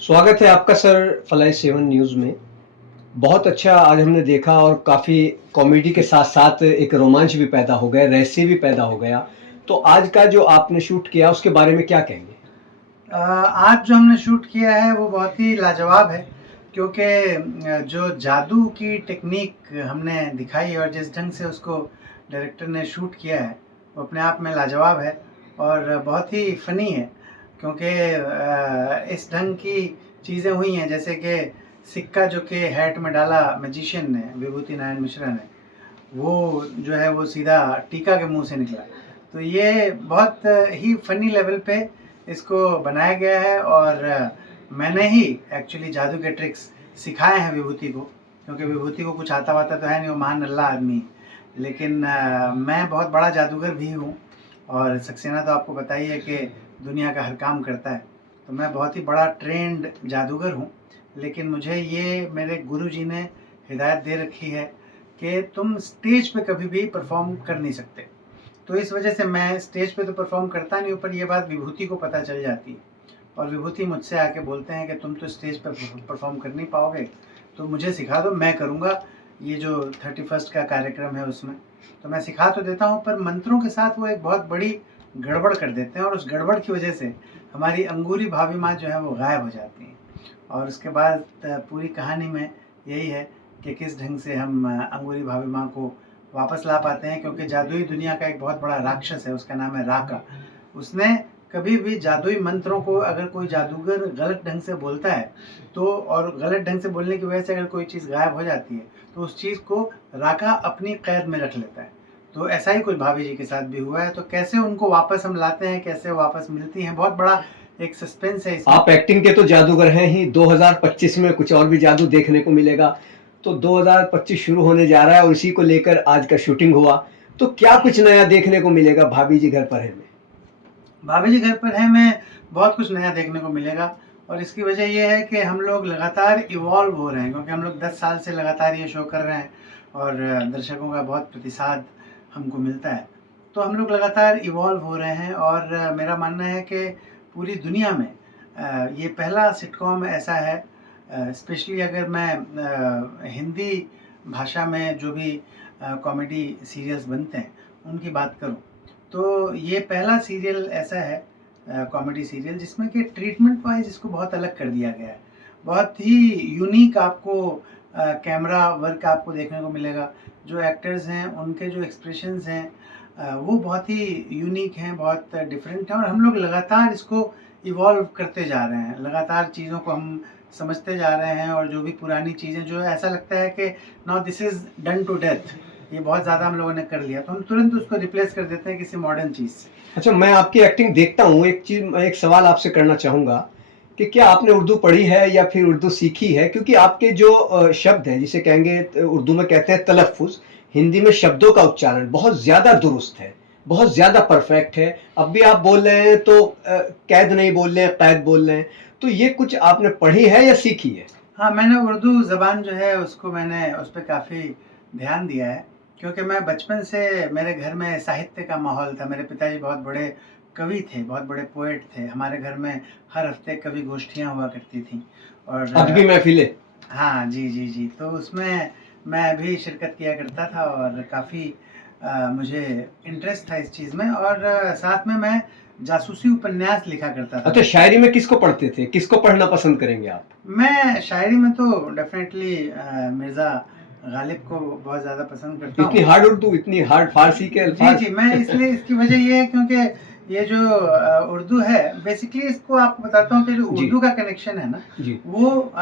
स्वागत है आपका सर फ्लाई 7 न्यूज़ में। बहुत अच्छा आज हमने देखा और काफ़ी कॉमेडी के साथ-साथ एक रोमांच भी पैदा हो गया, रहस्य भी पैदा हो गया। तो आज का जो आपने शूट किया उसके बारे में क्या कहेंगे? आज जो हमने शूट किया है वो बहुत ही लाजवाब है क्योंकि जो जादू की टेक्निक हमने दिखाई और जिस ढंग से उसको डायरेक्टर ने शूट किया है वो अपने आप में लाजवाब है और बहुत ही फ़नी है क्योंकि इस ढंग की चीज़ें हुई हैं जैसे कि सिक्का जो कि हैट में डाला मैजिशियन ने, विभूति नारायण मिश्रा ने, वो जो है वो सीधा टीका के मुंह से निकला। तो ये बहुत ही फ़नी लेवल पे इसको बनाया गया है और मैंने ही एक्चुअली जादू के ट्रिक्स सिखाए हैं विभूति को, क्योंकि विभूति को कुछ आता वाता तो है नहीं, वो महान अल्लाह आदमी है। लेकिन मैं बहुत बड़ा जादूगर भी हूँ और सक्सेना तो आपको पता ही है कि दुनिया का हर काम करता है। तो मैं बहुत ही बड़ा ट्रेंड जादूगर हूँ, लेकिन मुझे ये मेरे गुरुजी ने हिदायत दे रखी है कि तुम स्टेज पे कभी भी परफॉर्म कर नहीं सकते। तो इस वजह से मैं स्टेज पे तो परफॉर्म करता नहीं हूँ, पर ये बात विभूति को पता चल जाती है और विभूति मुझसे आके बोलते हैं कि तुम तो स्टेज पे परफॉर्म कर नहीं पाओगे, तो मुझे सिखा दो, मैं करूँगा ये जो 31st का कार्यक्रम है उसमें। तो मैं सिखा तो देता हूँ, पर मंत्रों के साथ वो एक बहुत बड़ी गड़बड़ कर देते हैं और उस गड़बड़ की वजह से हमारी अंगूरी भाभी माँ जो है वो गायब हो जाती हैं। और उसके बाद पूरी कहानी में यही है कि किस ढंग से हम अंगूरी भाभी माँ को वापस ला पाते हैं, क्योंकि जादुई दुनिया का एक बहुत बड़ा राक्षस है, उसका नाम है राका। उसने कभी भी जादुई मंत्रों को अगर कोई जादूगर गलत ढंग से बोलता है तो, और गलत ढंग से बोलने की वजह से अगर कोई चीज़ गायब हो जाती है, तो उस चीज़ को राका अपनी कैद में रख लेता है। तो ऐसा ही कुछ भाभी जी के साथ भी हुआ है। तो कैसे उनको वापस हम लाते हैं, कैसे वापस मिलती हैं, बहुत बड़ा एक सस्पेंस है इसमें। आप एक्टिंग के तो जादूगर हैं ही, 2025 में कुछ और भी जादू देखने को मिलेगा। तो 2025 शुरू होने जा रहा है और इसी को लेकर आज का शूटिंग हुआ। तो क्या कुछ नया देखने को मिलेगा भाभी जी घर पर है में? भाभी जी घर पर है में बहुत कुछ नया देखने को मिलेगा और इसकी वजह ये है कि हम लोग लगातार इवॉल्व हो रहे हैं, क्योंकि हम लोग 10 साल से लगातार ये शो कर रहे हैं और दर्शकों का बहुत प्रतिसाद हमको मिलता है। तो हम लोग लगातार इवॉल्व हो रहे हैं और मेरा मानना है कि पूरी दुनिया में ये पहला सिटकॉम ऐसा है, स्पेशली अगर मैं हिंदी भाषा में जो भी कॉमेडी सीरियल्स बनते हैं उनकी बात करूं, तो ये पहला सीरियल ऐसा है कॉमेडी सीरियल जिसमें कि ट्रीटमेंट वाइज इसको बहुत अलग कर दिया गया है। बहुत ही यूनिक आपको कैमरा वर्क आपको देखने को मिलेगा। जो एक्टर्स हैं उनके जो एक्सप्रेशंस हैं वो बहुत ही यूनिक हैं, बहुत डिफरेंट हैं और हम लोग लगातार इसको इवॉल्व करते जा रहे हैं। लगातार चीज़ों को हम समझते जा रहे हैं और जो भी पुरानी चीज़ें जो है ऐसा लगता है कि now this is done to death, ये बहुत ज़्यादा हम लोगों ने कर लिया, तो हम तुरंत उसको रिप्लेस कर देते हैं किसी मॉडर्न चीज़ से। अच्छा, मैं आपकी एक्टिंग देखता हूँ, एक सवाल आपसे करना चाहूँगा कि क्या आपने उर्दू पढ़ी है या फिर उर्दू सीखी है? क्योंकि आपके जो शब्द हैं जिसे कहेंगे उर्दू में कहते हैं तलफ़्फ़ुज़, हिंदी में शब्दों का उच्चारण बहुत ज़्यादा दुरुस्त है, बहुत ज़्यादा परफ़ेक्ट है। अब भी आप बोल रहे हैं तो कैद नहीं बोल रहे हैं, क़ैद बोल रहे हैं। तो ये कुछ आपने पढ़ी है या सीखी है? हाँ, मैंने उर्दू ज़बान जो है उसको मैंने उस पे काफ़ी ध्यान दिया है, क्योंकि मैं बचपन से मेरे घर में साहित्य का माहौल था। मेरे पिताजी बहुत बड़े कवि थे, बहुत बड़े पोएट थे। हमारे घर में हर हफ्ते कवि गोष्ठियाँ हुआ करती थीं और अदबी महफ़िलें? हाँ, जी, जी, जी। तो उसमें मैं भी शिरकत किया करता था और काफ़ी मुझे इंटरेस्ट था इस चीज़ में और साथ में मैं जासूसी उपन्यास लिखा करता था। अच्छा, शायरी में किसको पढ़ते थे? किसको पढ़ना पसंद करेंगे आप? मैं शायरी में तो डेफ़िनेटली मिर्ज़ा गालिब को बहुत ज़्यादा पसंद करता इतनी हूँ। हार्ड उर्दू, इतनी हार्ड फ़ारसी के जी, अल्फ़ाज़? जी, मैं इसलिए इसकी वजह ये है क्योंकि ये जो उर्दू है बेसिकली, इसको आपको बताता हूँ कि जो जी, उर्दू का कनेक्शन है ना, जी। वो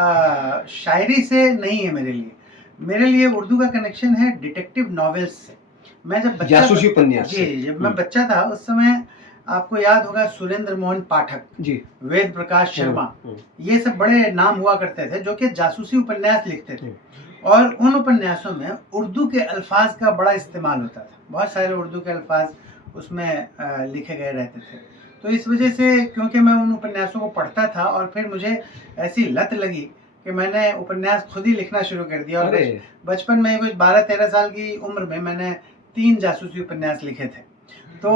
शायरी से नहीं है मेरे लिए। मेरे लिए उर्दू का कनेक्शन है डिटेक्टिव नॉवेल्स से। मैं जब बच्चा था, जासूसी उपन्यास जी, से। जब मैं बच्चा था उस समय आपको याद होगा सुरेंद्र मोहन पाठक, जी। वेद प्रकाश शर्मा, हुँ। ये सब बड़े नाम हुआ करते थे जो कि जासूसी उपन्यास लिखते थे। हुँ। और उन उपन्यासों में उर्दू के अल्फाज का बड़ा इस्तेमाल होता था। बहुत सारे उर्दू के अल्फाज उसमें लिखे गए रहते थे। तो इस वजह से क्योंकि मैं उन उपन्यासों को पढ़ता था और फिर मुझे ऐसी लत लगी कि मैंने उपन्यास खुद ही लिखना शुरू कर दिया और अरे! बचपन में कुछ 12-13 साल की उम्र में मैंने 3 जासूसी उपन्यास लिखे थे। तो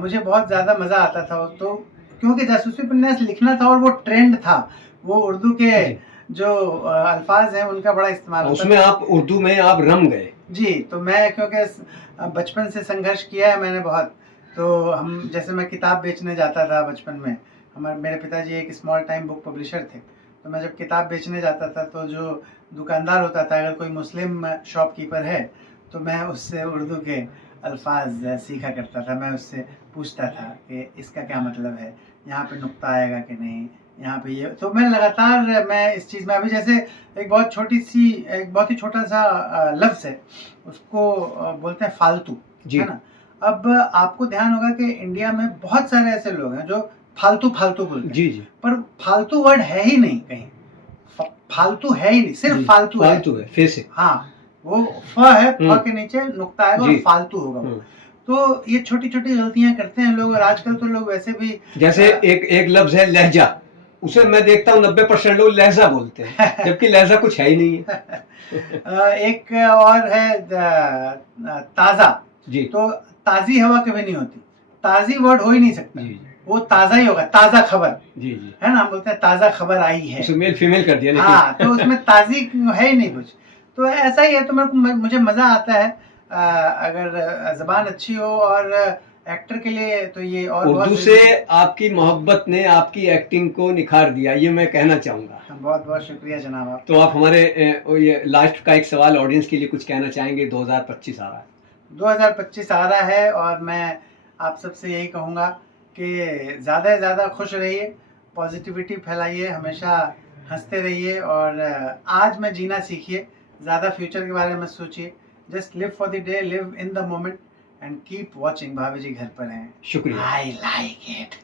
मुझे बहुत ज़्यादा मज़ा आता था। तो क्योंकि जासूसी उपन्यास लिखना था और वो ट्रेंड था, वो उर्दू के जी। जो अल्फाज हैं उनका बड़ा इस्तेमाल होता उसमें है। आप उर्दू में आप रम गए। जी, तो मैं क्योंकि बचपन से संघर्ष किया है मैंने बहुत, तो हम जैसे मैं किताब बेचने जाता था बचपन में, मेरे पिताजी एक स्मॉल टाइम बुक पब्लिशर थे, तो मैं जब किताब बेचने जाता था तो जो दुकानदार होता था, अगर कोई मुस्लिम शॉपकीपर है, तो मैं उससे उर्दू के अल्फाज सीखा करता था। मैं उससे पूछता था कि इसका क्या मतलब है, यहाँ पे नुक्ता आएगा कि नहीं, यहाँ पे ये। तो मैं लगातार मैं इस चीज़ में, अभी जैसे एक बहुत ही छोटा सा लफ्ज़ है, उसको बोलते हैं फालतू, जी। है ना? अब आपको ध्यान होगा कि इंडिया में बहुत सारे ऐसे लोग हैं जो फालतू बोलते हैं, जी, जी। पर फालतू वर्ड है ही नहीं कहीं। फालतू है ही नहीं, सिर्फ जी, फालतू है। फालतू है, फे से। हाँ, वो फ है, फ के नीचे नुक्ता आएगा और जी। फालतू होगा वो। हुँ। तो ये छोटी-छोटी गलतियाँ करते हैं लोग, और आजकल तो लोग वैसे भी जैसे एक लफ्ज़ है लहजा, उसे मैं देखता हूँ 90% लोग लहज़ा बोलते हैं, जबकि लहज़ा कुछ है ही नहीं है। एक और है ताज़ा। जी। तो ताज़ी हवा कभी नहीं होती, ताज़ी वर्ड हो ही नहीं सकता। जी, जी। वो ताज़ा ही होगा, ताज़ा खबर, जी, जी। है ना? हम बोलते हैं ताज़ा खबर आई है। उसे मेल फीमेल कर दिया लेकिन। हाँ, तो उसमें ताज़ी है ही नहीं कुछ। तो ऐसा ही है, तो मुझे मज़ा आता है अगर ज़बान अच्छी हो, और एक्टर के लिए तो ये और बहुत उर्दू से आपकी मोहब्बत ने आपकी एक्टिंग को निखार दिया, ये मैं कहना चाहूँगा। बहुत-बहुत शुक्रिया जनाब आप। तो आप हमारे ये लास्ट का एक सवाल ऑडियंस के लिए कुछ कहना चाहेंगे? 2025 आ रहा है। 2025 आ रहा है, और मैं आप सबसे यही कहूँगा कि ज़्यादा से ज़्यादा खुश रहिए, पॉजिटिविटी फैलाइए, हमेशा हंसते रहिए, और आज में जीना सीखिए, ज़्यादा फ्यूचर के बारे में सोचिए। Just live for the day, live in the moment, and keep watching. भाभी जी घर पर हैं। शुक्रिया। I like it.